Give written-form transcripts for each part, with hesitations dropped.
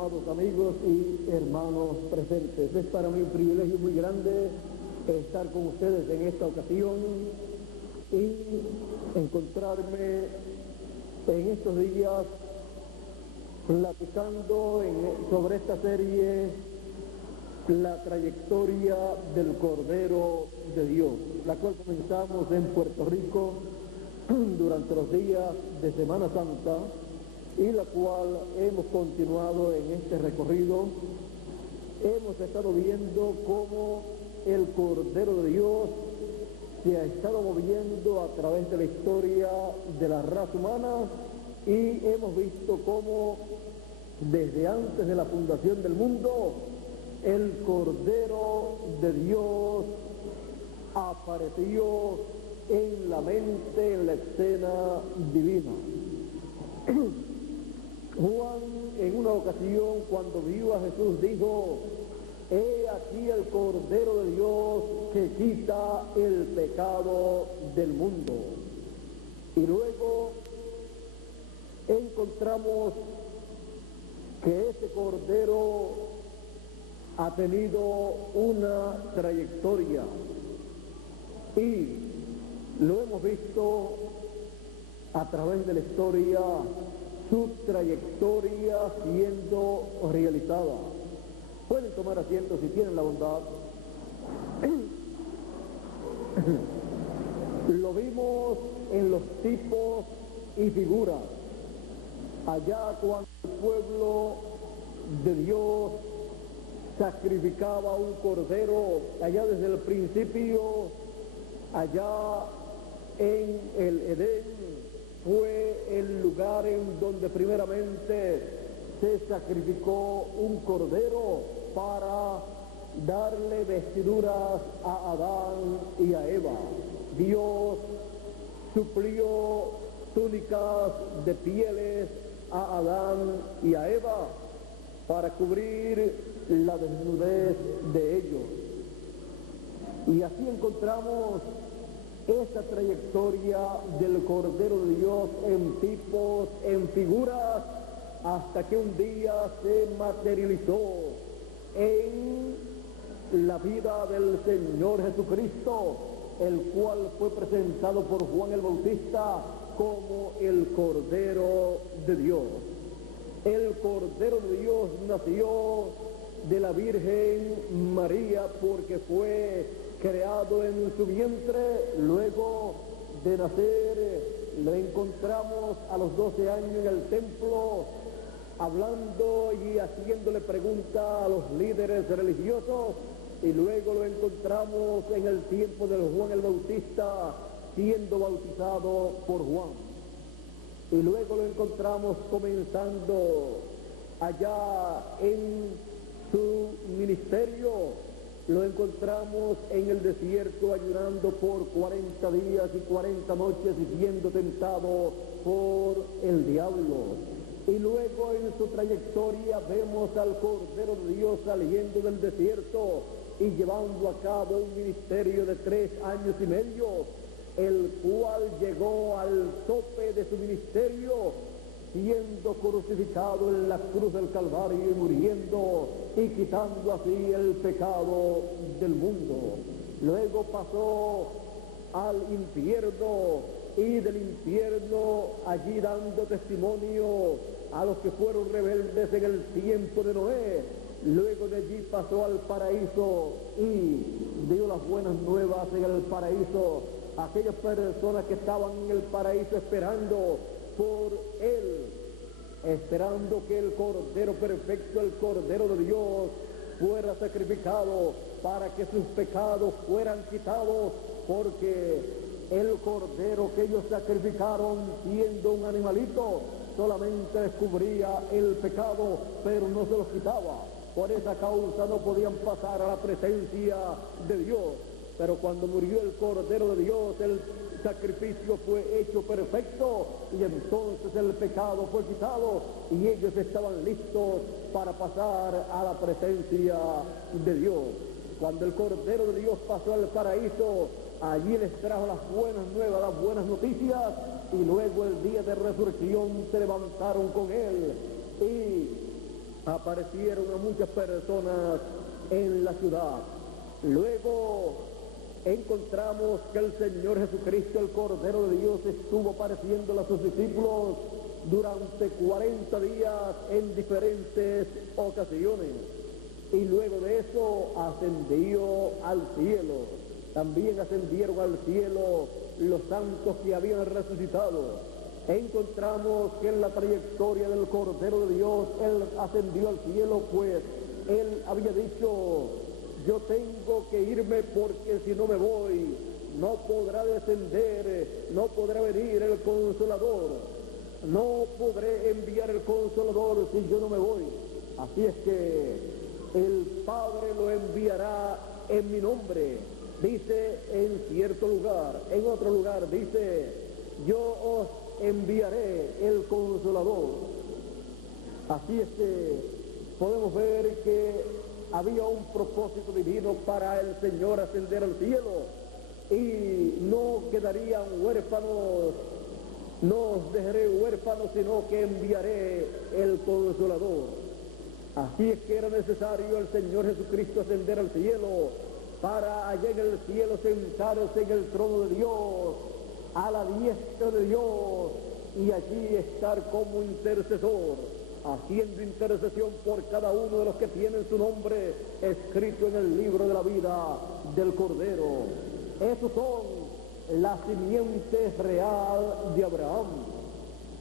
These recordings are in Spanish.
amados amigos y hermanos presentes. Es para mí un privilegio muy grande estar con ustedes en esta ocasión y encontrarme en estos días platicando sobre esta serie, la trayectoria del Cordero de Dios, la cual comenzamos en Puerto Rico durante los días de Semana Santa y la cual hemos continuado en este recorrido. Hemos estado viendo cómo el Cordero de Dios se ha estado moviendo a través de la historia de la raza humana y hemos visto cómo desde antes de la fundación del mundo el Cordero de Dios apareció en la mente, en la escena divina. Juan en una ocasión cuando vio a Jesús dijo: he aquí el Cordero de Dios que quita el pecado del mundo. Y luego encontramos que ese Cordero ha tenido una trayectoria y lo hemos visto a través de la historia, su trayectoria siendo realizada. Pueden tomar asiento si tienen la bondad. Lo vimos en los tipos y figuras, allá cuando el pueblo de Dios sacrificaba un cordero, allá desde el principio, allá en el Edén, fue el lugar en donde primeramente se sacrificó un cordero para darle vestiduras a Adán y a Eva. Dios suplió túnicas de pieles a Adán y a Eva para cubrir la desnudez de ellos. Y así encontramos esta trayectoria del Cordero de Dios en tipos, en figuras, hasta que un día se materializó en la vida del Señor Jesucristo, el cual fue presentado por Juan el Bautista como el Cordero de Dios. El Cordero de Dios nació de la Virgen María porque fue creado en su vientre. Luego de nacer lo encontramos a los 12 años en el templo hablando y haciéndole preguntas a los líderes religiosos, y luego lo encontramos en el tiempo de Juan el Bautista siendo bautizado por Juan, y luego lo encontramos comenzando allá en su ministerio. Lo encontramos en el desierto ayunando por 40 días y 40 noches y siendo tentado por el diablo. Y luego en su trayectoria vemos al Cordero de Dios saliendo del desierto y llevando a cabo un ministerio de 3 años y medio, el cual llegó al tope de su ministerio siendo crucificado en la cruz del Calvario y muriendo y quitando así el pecado del mundo. Luego pasó al infierno y del infierno allí dando testimonio a los que fueron rebeldes en el tiempo de Noé. Luego de allí pasó al paraíso y dio las buenas nuevas en el paraíso a aquellas personas que estaban en el paraíso esperando por él, esperando que el Cordero perfecto, el Cordero de Dios, fuera sacrificado para que sus pecados fueran quitados, porque el Cordero que ellos sacrificaron siendo un animalito solamente descubría el pecado, pero no se los quitaba. Por esa causa no podían pasar a la presencia de Dios. Pero cuando murió el Cordero de Dios, el sacrificio fue hecho perfecto y entonces el pecado fue quitado y ellos estaban listos para pasar a la presencia de Dios. Cuando el Cordero de Dios pasó al paraíso, allí les trajo las buenas nuevas, las buenas noticias, y luego el día de resurrección se levantaron con él y aparecieron a muchas personas en la ciudad. Luego encontramos que el Señor Jesucristo, el Cordero de Dios, estuvo apareciendo a sus discípulos durante 40 días en diferentes ocasiones. Y luego de eso ascendió al cielo. También ascendieron al cielo los santos que habían resucitado. Encontramos que en la trayectoria del Cordero de Dios, Él ascendió al cielo, pues Él había dicho: yo tengo que irme porque si no me voy, no podrá descender, no podrá venir el Consolador, no podré enviar el Consolador si yo no me voy. Así es que el Padre lo enviará en mi nombre, dice en cierto lugar. En otro lugar dice: yo os enviaré el Consolador. Así es que podemos ver que había un propósito divino para el Señor ascender al cielo, y no quedarían huérfanos, no os dejaré huérfanos, sino que enviaré el Consolador. Así es que era necesario el Señor Jesucristo ascender al cielo para allá en el cielo sentarse en el trono de Dios, a la diestra de Dios, y allí estar como intercesor, haciendo intercesión por cada uno de los que tienen su nombre escrito en el libro de la vida del Cordero. Esos son la simiente real de Abraham.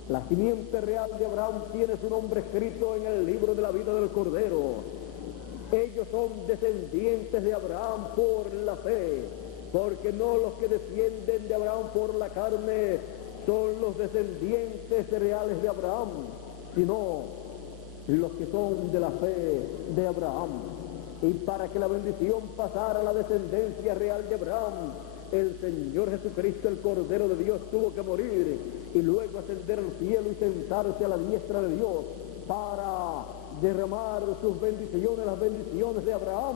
La simiente real de Abraham tiene su nombre escrito en el libro de la vida del Cordero. Ellos son descendientes de Abraham por la fe, porque no los que descienden de Abraham por la carne son los descendientes reales de Abraham, sino los que son de la fe de Abraham. Y para que la bendición pasara a la descendencia real de Abraham, el Señor Jesucristo, el Cordero de Dios, tuvo que morir y luego ascender al cielo y sentarse a la diestra de Dios para derramar sus bendiciones, las bendiciones de Abraham,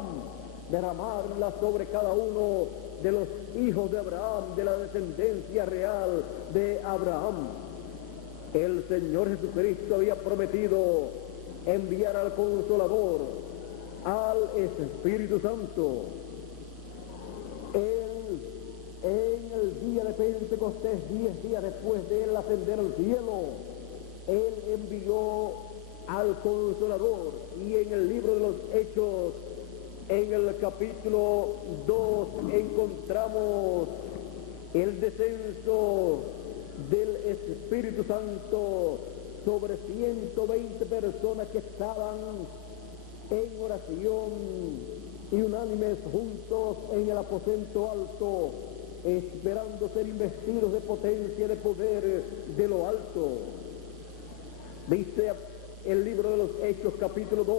derramarlas sobre cada uno de los hijos de Abraham, de la descendencia real de Abraham. El Señor Jesucristo había prometido enviar al Consolador, al Espíritu Santo. Él, en el día de Pentecostés, 10 días después de él ascender al cielo, Él envió al Consolador. Y en el libro de los Hechos, en el capítulo 2, encontramos el descenso del Espíritu Santo sobre 120 personas que estaban en oración y unánimes juntos en el aposento alto, esperando ser investidos de potencia, de poder de lo alto. Dice el libro de los Hechos, capítulo 2,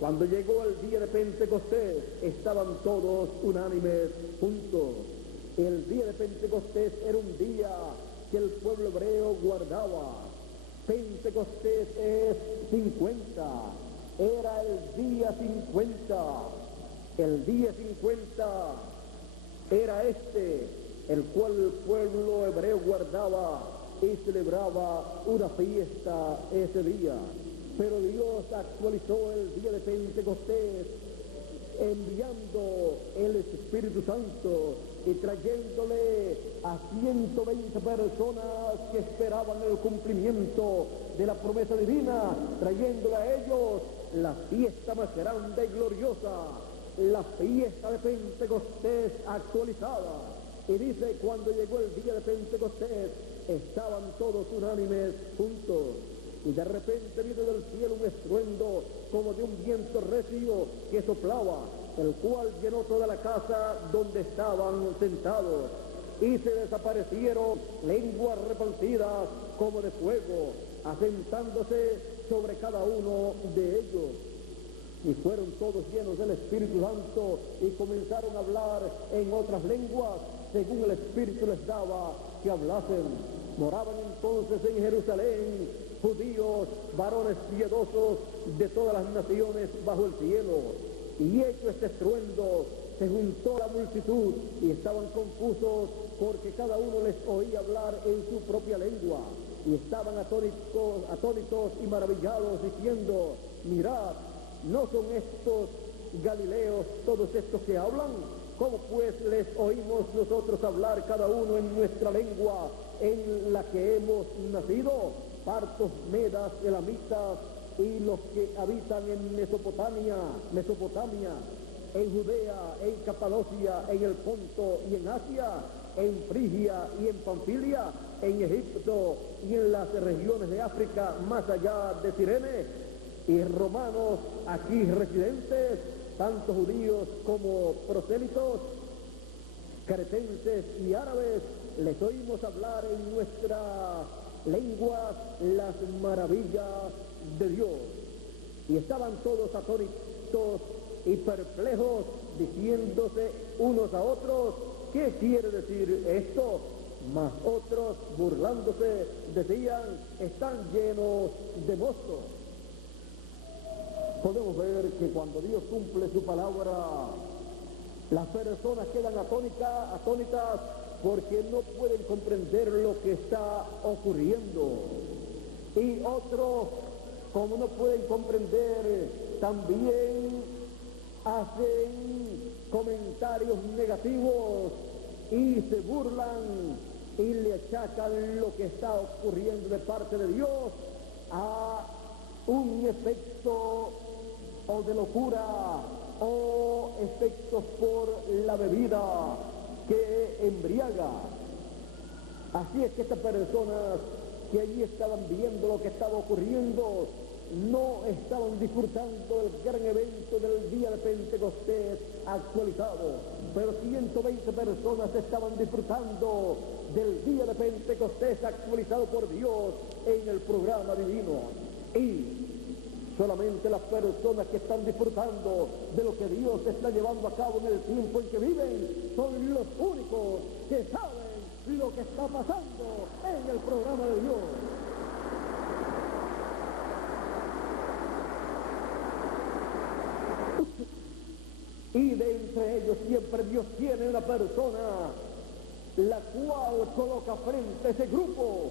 cuando llegó el día de Pentecostés, estaban todos unánimes juntos. El día de Pentecostés era un día que el pueblo hebreo guardaba. Pentecostés es 50, era el día 50. El día 50 era el cual el pueblo hebreo guardaba y celebraba una fiesta ese día. Pero Dios actualizó el día de Pentecostés enviando el Espíritu Santo y trayéndole a 120 personas que esperaban el cumplimiento de la promesa divina, trayéndole a ellos la fiesta más grande y gloriosa, la fiesta de Pentecostés actualizada. Y dice, cuando llegó el día de Pentecostés, estaban todos unánimes juntos. Y de repente vino del cielo un estruendo como de un viento recio que soplaba, el cual llenó toda la casa donde estaban sentados. Y se desaparecieron lenguas repartidas como de fuego, asentándose sobre cada uno de ellos. Y fueron todos llenos del Espíritu Santo y comenzaron a hablar en otras lenguas, según el Espíritu les daba que hablasen. Moraban entonces en Jerusalén judíos, varones piadosos de todas las naciones bajo el cielo. Y hecho este estruendo, se juntó la multitud y estaban confusos porque cada uno les oía hablar en su propia lengua. Y estaban atónitos y maravillados, diciendo: mirad, ¿no son estos Galileos todos estos que hablan? ¿Cómo pues les oímos nosotros hablar cada uno en nuestra lengua en la que hemos nacido? Partos, medas, elamitas y los que habitan en Mesopotamia, en Judea, en Capadocia, en el Ponto y en Asia, en Frigia y en Panfilia, en Egipto y en las regiones de África más allá de Cirene, y romanos aquí residentes, tanto judíos como prosélitos, cretenses y árabes, les oímos hablar en nuestra lengua las maravillas de Dios. Y estaban todos atónitos y perplejos, diciéndose unos a otros, ¿qué quiere decir esto? Mas otros, burlándose, decían, están llenos de mosto. Podemos ver que cuando Dios cumple su palabra, las personas quedan atónitas porque no pueden comprender lo que está ocurriendo. Y otros, como no pueden comprender, también hacen comentarios negativos y se burlan y le achacan lo que está ocurriendo de parte de Dios a un efecto o de locura o efectos por la bebida que embriaga. Así es que estas personas que allí estaban viendo lo que estaba ocurriendo no estaban disfrutando del gran evento del día de Pentecostés actualizado, pero 120 personas estaban disfrutando del día de Pentecostés actualizado por Dios en el programa divino. Y solamente las personas que están disfrutando de lo que Dios está llevando a cabo en el tiempo en que viven son los únicos que saben lo que está pasando en el programa de Dios. Y de entre ellos siempre Dios tiene una persona la cual coloca frente a ese grupo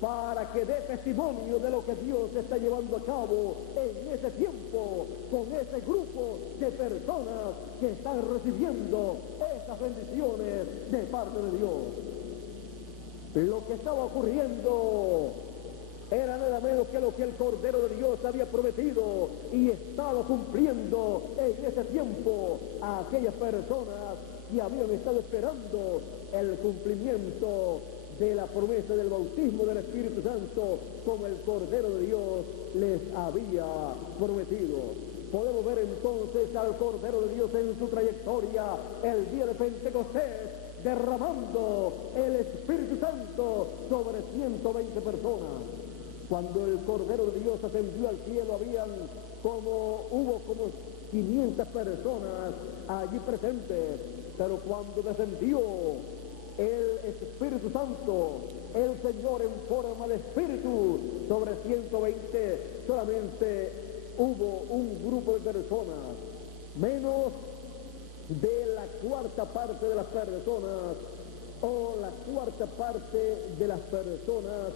para que dé testimonio de lo que Dios está llevando a cabo en ese tiempo con ese grupo de personas que están recibiendo esas bendiciones de parte de Dios. Lo que estaba ocurriendo era nada menos que lo que el Cordero de Dios había prometido y estaba cumpliendo en ese tiempo a aquellas personas que habían estado esperando el cumplimiento de la promesa del bautismo del Espíritu Santo como el Cordero de Dios les había prometido. Podemos ver entonces al Cordero de Dios en su trayectoria el día de Pentecostés derramando el Espíritu Santo sobre 120 personas. Cuando el Cordero de Dios ascendió al cielo hubo como 500 personas allí presentes, pero cuando descendió el Espíritu Santo, el Señor en forma de Espíritu sobre 120, solamente hubo un grupo de personas, menos de la cuarta parte de las personas, o la cuarta parte de las personas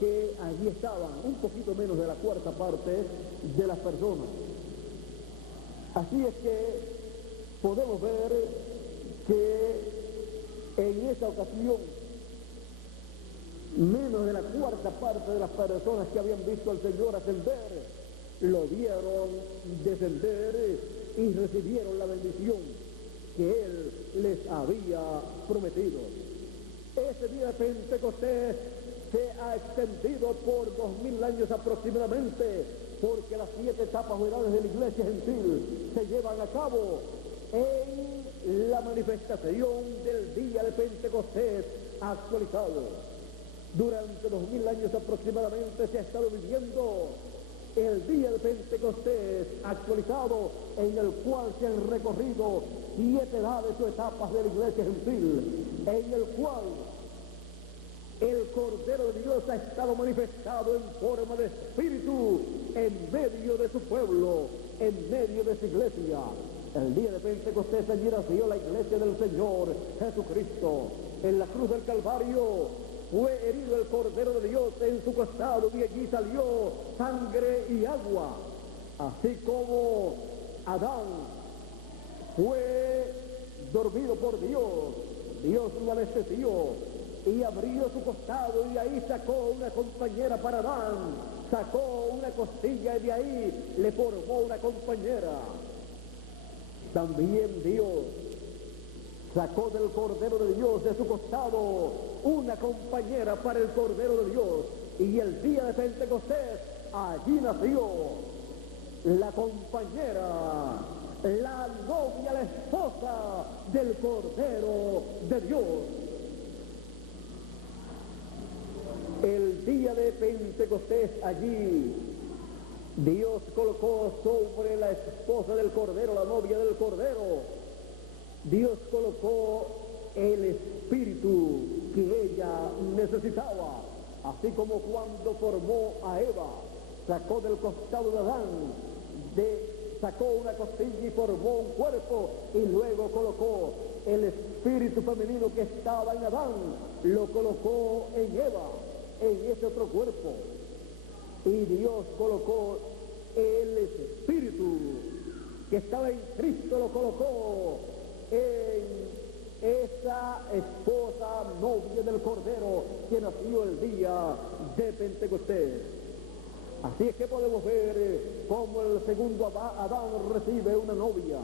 que allí estaban, un poquito menos de la cuarta parte de las personas. Así es que podemos ver que en esa ocasión menos de la cuarta parte de las personas que habían visto al Señor ascender lo vieron descender y recibieron la bendición que Él les había prometido. Ese día de Pentecostés se ha extendido por 2000 años aproximadamente, porque las 7 etapas o edades de la iglesia gentil se llevan a cabo en la manifestación del día de Pentecostés actualizado. Durante 2000 años aproximadamente se ha estado viviendo el día de Pentecostés actualizado, en el cual se han recorrido 7 edades o etapas de la iglesia gentil, en el cual el Cordero de Dios ha estado manifestado en forma de Espíritu en medio de su pueblo, en medio de su iglesia. El día de Pentecostés allí nació la iglesia del Señor Jesucristo. En la cruz del Calvario fue herido el Cordero de Dios en su costado y allí salió sangre y agua. Así como Adán fue dormido por Dios, Dios lo anestesió y abrió su costado y de ahí sacó una compañera para Adán, sacó una costilla y de ahí le formó una compañera. También Dios sacó del Cordero de Dios de su costado una compañera para el Cordero de Dios, y el día de Pentecostés allí nació la compañera, la novia, la esposa del Cordero de Dios. El día de Pentecostés allí Dios colocó sobre la esposa del Cordero, la novia del Cordero, Dios colocó el espíritu que ella necesitaba, así como cuando formó a Eva, sacó del costado de Adán, sacó una costilla y formó un cuerpo, y luego colocó el espíritu femenino que estaba en Adán, lo colocó en Eva, en ese otro cuerpo, y Dios colocó el espíritu que estaba en Cristo, lo colocó en esa esposa novia del Cordero que nació el día de Pentecostés. Así es que podemos ver cómo el segundo Adán recibe una novia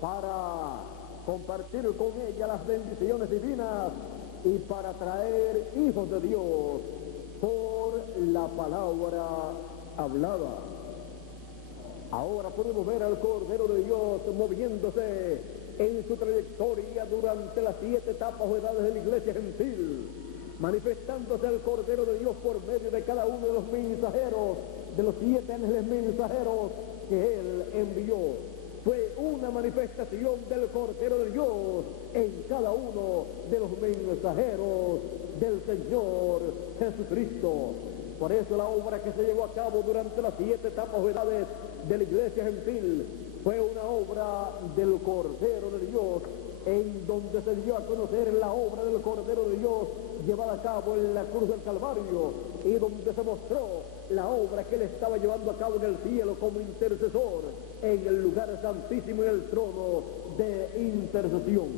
para compartir con ella las bendiciones divinas y para traer hijos de Dios por la palabra hablada. Ahora podemos ver al Cordero de Dios moviéndose en su trayectoria durante las 7 etapas o edades de la iglesia gentil, manifestándose al Cordero de Dios por medio de cada uno de los mensajeros, de los 7 ángeles mensajeros que Él envió. Fue una manifestación del Cordero de Dios en cada uno de los mensajeros del Señor Jesucristo. Por eso la obra que se llevó a cabo durante las 7 etapas o edades de la iglesia gentil fue una obra del Cordero de Dios, en donde se dio a conocer la obra del Cordero de Dios llevada a cabo en la cruz del Calvario, y donde se mostró la obra que él estaba llevando a cabo en el cielo como intercesor en el lugar santísimo y el trono de intercesión.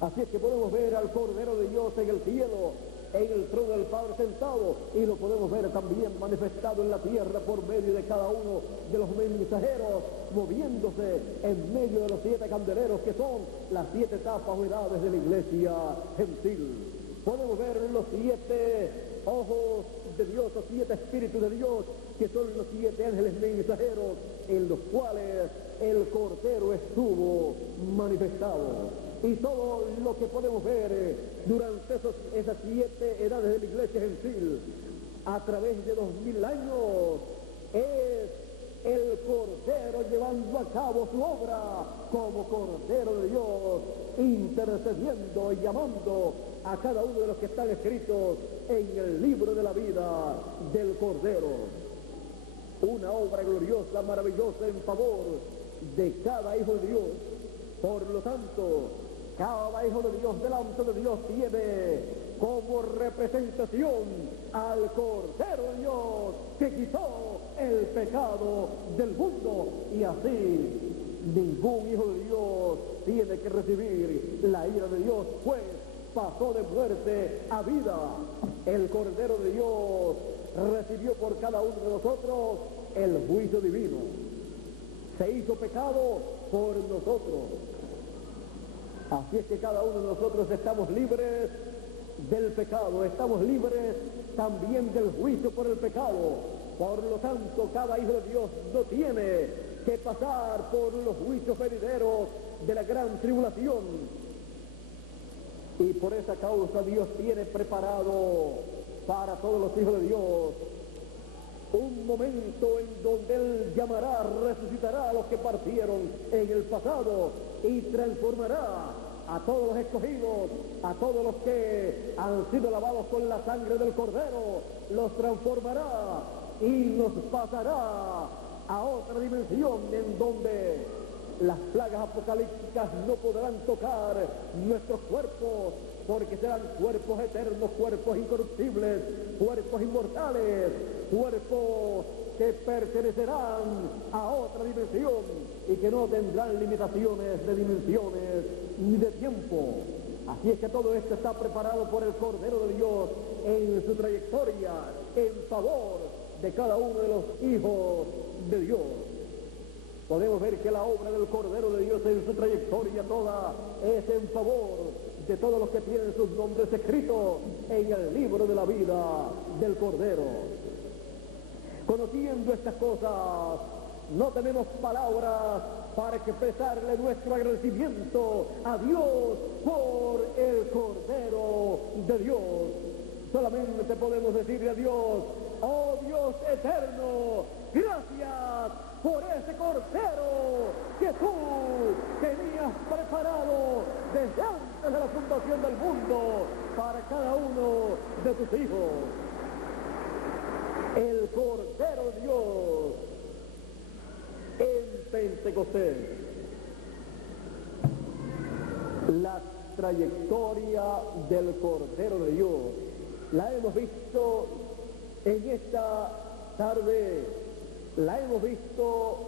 Así es que podemos ver al Cordero de Dios en el cielo, en el trono del Padre sentado, y lo podemos ver también manifestado en la tierra por medio de cada uno de los mensajeros, moviéndose en medio de los 7 candeleros que son las 7 etapas o edades de la iglesia gentil. Podemos ver los 7 ojos de Dios, los 7 espíritus de Dios, que son los 7 ángeles mensajeros en los cuales el Cordero estuvo manifestado. Y todo lo que podemos ver durante esas 7 edades de la iglesia gentil, a través de 2000 años, es el Cordero llevando a cabo su obra como Cordero de Dios, intercediendo y llamando a cada uno de los que están escritos en el libro de la vida del Cordero. Una obra gloriosa, maravillosa en favor de cada hijo de Dios. Por lo tanto, cada hijo de Dios delante de Dios tiene como representación al Cordero de Dios que quitó el pecado del mundo, y así ningún hijo de Dios tiene que recibir la ira de Dios, pues pasó de muerte a vida. El Cordero de Dios recibió por cada uno de nosotros el juicio divino. Se hizo pecado por nosotros. Así es que cada uno de nosotros estamos libres del pecado, estamos libres también del juicio por el pecado. Por lo tanto, cada hijo de Dios no tiene que pasar por los juicios venideros de la gran tribulación. Y por esa causa Dios tiene preparado para todos los hijos de Dios un momento en donde Él llamará, resucitará a los que partieron en el pasado y transformará a todos los escogidos, a todos los que han sido lavados con la sangre del Cordero, los transformará y nos pasará a otra dimensión en donde las plagas apocalípticas no podrán tocar nuestros cuerpos, porque serán cuerpos eternos, cuerpos incorruptibles, cuerpos inmortales, cuerpos que pertenecerán a otra dimensión y que no tendrán limitaciones de dimensiones ni de tiempo. Así es que todo esto está preparado por el Cordero de Dios en su trayectoria en favor de cada uno de los hijos de Dios. Podemos ver que la obra del Cordero de Dios en su trayectoria toda es en favor de todos los que tienen sus nombres escritos en el libro de la vida del Cordero. Conociendo estas cosas, no tenemos palabras para expresarle nuestro agradecimiento a Dios por el Cordero de Dios. Solamente podemos decirle a Dios: oh Dios eterno, gracias por ese Cordero que tú tenías preparado desde antes de la fundación del mundo para cada uno de tus hijos. El Cordero de Dios en Pentecostés. La trayectoria del Cordero de Dios la hemos visto en esta tarde, la hemos visto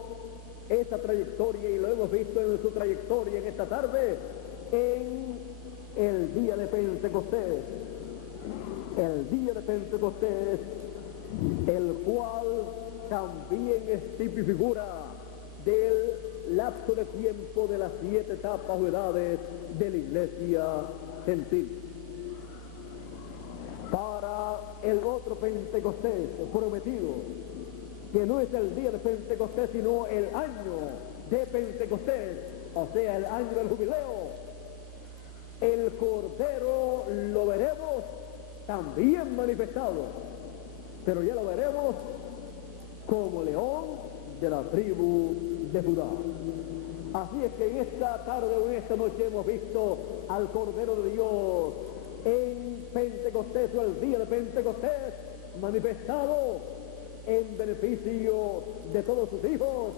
esa trayectoria y lo hemos visto en su trayectoria en esta tarde en el día de Pentecostés. El día de Pentecostés, el cual también es tipo y figura del lapso de tiempo de las 7 etapas o edades de la iglesia gentil. Para el otro Pentecostés prometido, que no es el día de Pentecostés, sino el año de Pentecostés, o sea, el año del jubileo, el Cordero lo veremos también manifestado, pero ya lo veremos como león de la tribu de Judá. Así es que en esta tarde o en esta noche hemos visto al Cordero de Dios en Pentecostés, o el día de Pentecostés, manifestado en beneficio de todos sus hijos,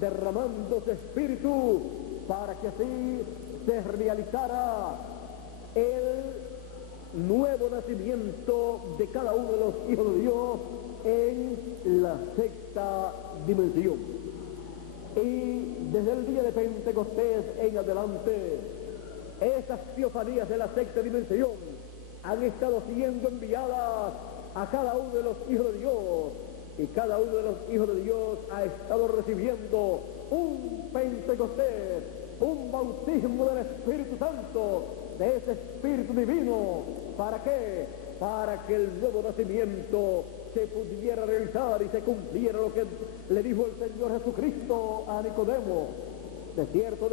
derramando su espíritu para que así se realizara el nuevo nacimiento de cada uno de los hijos de Dios en la sexta dimensión. Y desde el día de Pentecostés en adelante, esas teofanías de la sexta dimensión han estado siendo enviadas a cada uno de los hijos de Dios, y cada uno de los hijos de Dios ha estado recibiendo un Pentecostés, un bautismo del Espíritu Santo, de ese Espíritu Divino. ¿Para qué? Para que el nuevo nacimiento se pudiera realizar y se cumpliera lo que le dijo el Señor Jesucristo a Nicodemo: de cierto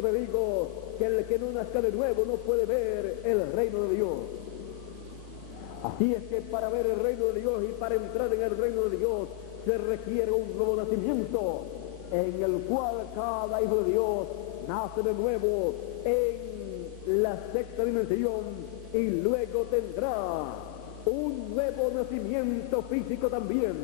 te digo, que el que no nazca de nuevo no puede ver el reino de Dios. Así es que para ver el reino de Dios y para entrar en el reino de Dios se requiere un nuevo nacimiento, en el cual cada hijo de Dios nace de nuevo en la sexta dimensión y luego tendrá un nuevo nacimiento físico también.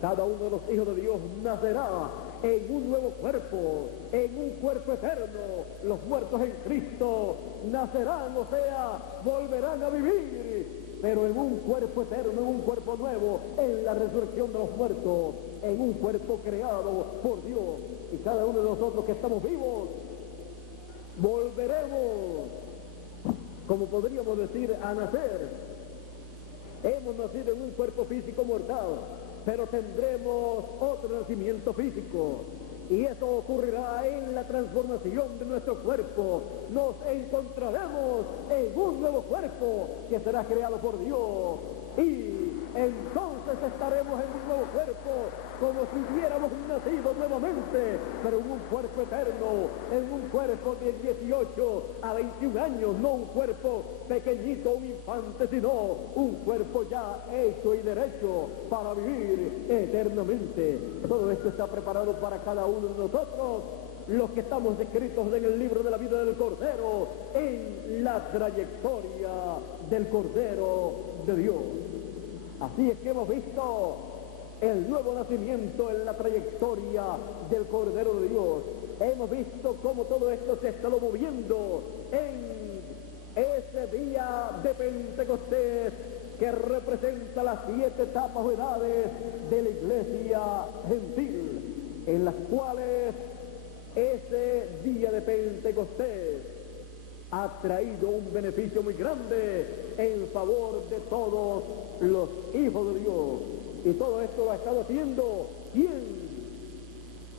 Cada uno de los hijos de Dios nacerá en un nuevo cuerpo, en un cuerpo eterno. Los muertos en Cristo nacerán, o sea, volverán a vivir, pero en un cuerpo eterno, en un cuerpo nuevo, en la resurrección de los muertos, en un cuerpo creado por Dios. Y cada uno de nosotros que estamos vivos, volveremos, como podríamos decir, a nacer. Hemos nacido en un cuerpo físico mortal, pero tendremos otro nacimiento físico, y eso ocurrirá en la transformación de nuestro cuerpo. Nos encontraremos en un nuevo cuerpo que será creado por Dios, y entonces estaremos en un nuevo cuerpo como si hubiéramos nacido nuevamente, pero en un cuerpo eterno, en un cuerpo de 18 a 21 años, no un cuerpo pequeñito, un infante, sino un cuerpo ya hecho y derecho para vivir eternamente. Todo esto está preparado para cada uno de nosotros, los que estamos escritos en el libro de la vida del Cordero, en la trayectoria del Cordero de Dios. Así es que hemos visto el nuevo nacimiento en la trayectoria del Cordero de Dios. Hemos visto cómo todo esto se ha estado moviendo en ese día de Pentecostés que representa las 7 etapas o edades de la iglesia gentil, en las cuales ese día de Pentecostés ha traído un beneficio muy grande en favor de todos los hijos de Dios. Y todo esto lo ha estado haciendo ¿quién?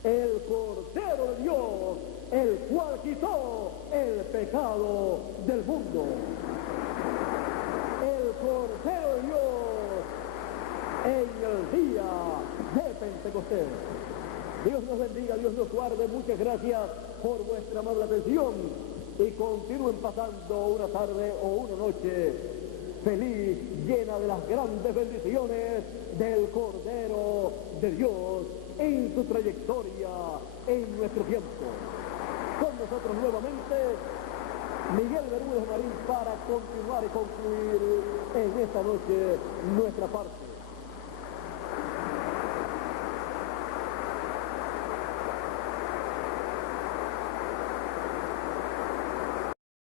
El Cordero de Dios, el cual quitó el pecado del mundo. El Cordero de Dios en el día de Pentecostés. Dios nos bendiga, Dios nos guarde. Muchas gracias por vuestra amable atención y continúen pasando una tarde o una noche feliz, llena de las grandes bendiciones del Cordero de Dios en su trayectoria en nuestro tiempo. Con nosotros nuevamente Miguel Bermúdez Marín para continuar y concluir en esta noche nuestra parte.